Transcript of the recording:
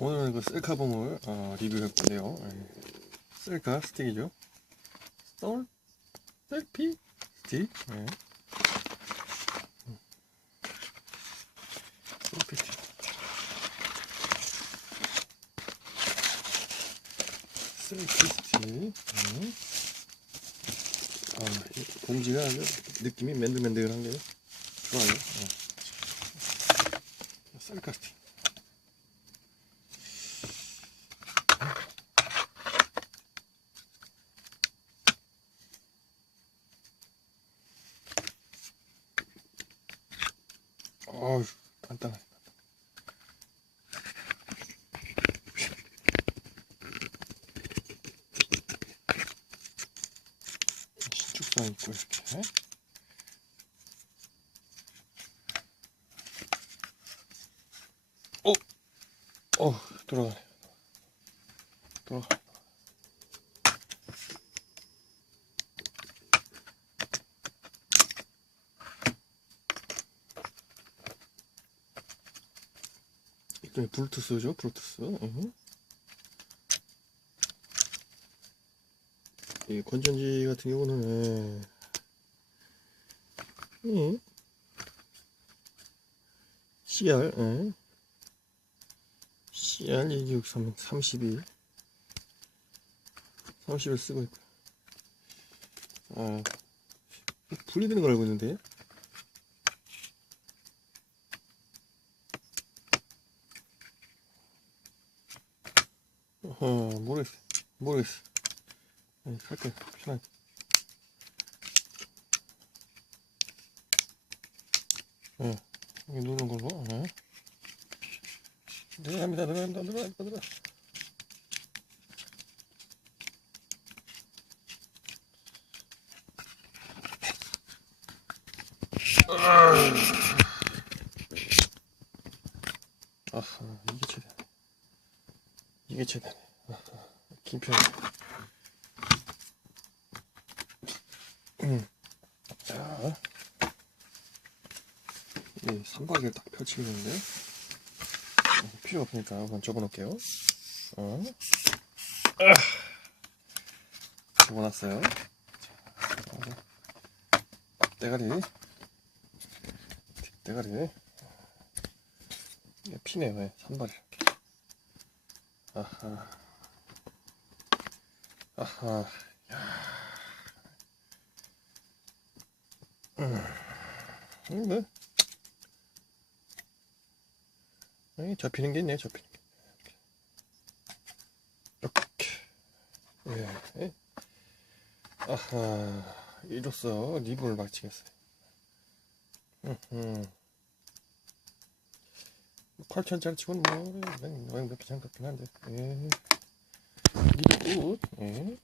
오늘은 그 셀카봉을 어, 리뷰할 건데요. 예. 셀카 스틱이죠. 썰 셀피 스틱. 예. 음. 셀피 스틱. 셀피 스틱. 음. 아, 이 봉지가 아주 느낌이 맨들맨들한 게 좋아요. 어. 셀카 스틱. 어휴, 간단하게. 신축성 있고, 이렇게. 어, 어, 돌아가네. 돌아가. 이게 블루투스죠, 블루투스. 이 건전지 같은 경우는 예. 이 CR 예. CR 263 32 30을 쓰고 있고 아 분리되는 걸 알고 있는데 어 모르겠어 모르겠어 네, 할게 편하게 예 여기 누 르는 걸로 예. 들어갑니다 들어갑니다 들어갑니다 들어갑니다 아하 이게 최대 이게 최대 긴 편. 음. 자, 이 삼박을 딱 펼치는데 어, 필요 없으니까 한번 접어놓을게요. 어. 아. 접어놨어요. 자, 대가리, 대가리. 이게 피네요, 예, 산발이 이렇게. 아하. 아하, 야. 음, 음, 뭐. 여기 접히는 게 있네, 접히는 게. 이렇게. 예. 예. 아하, 이로써 리본을 마치겠어요. 음, 음. 8천짜리 치고는 뭐, 몇 괜찮 같긴 한데, 예. 리본 끝, 예.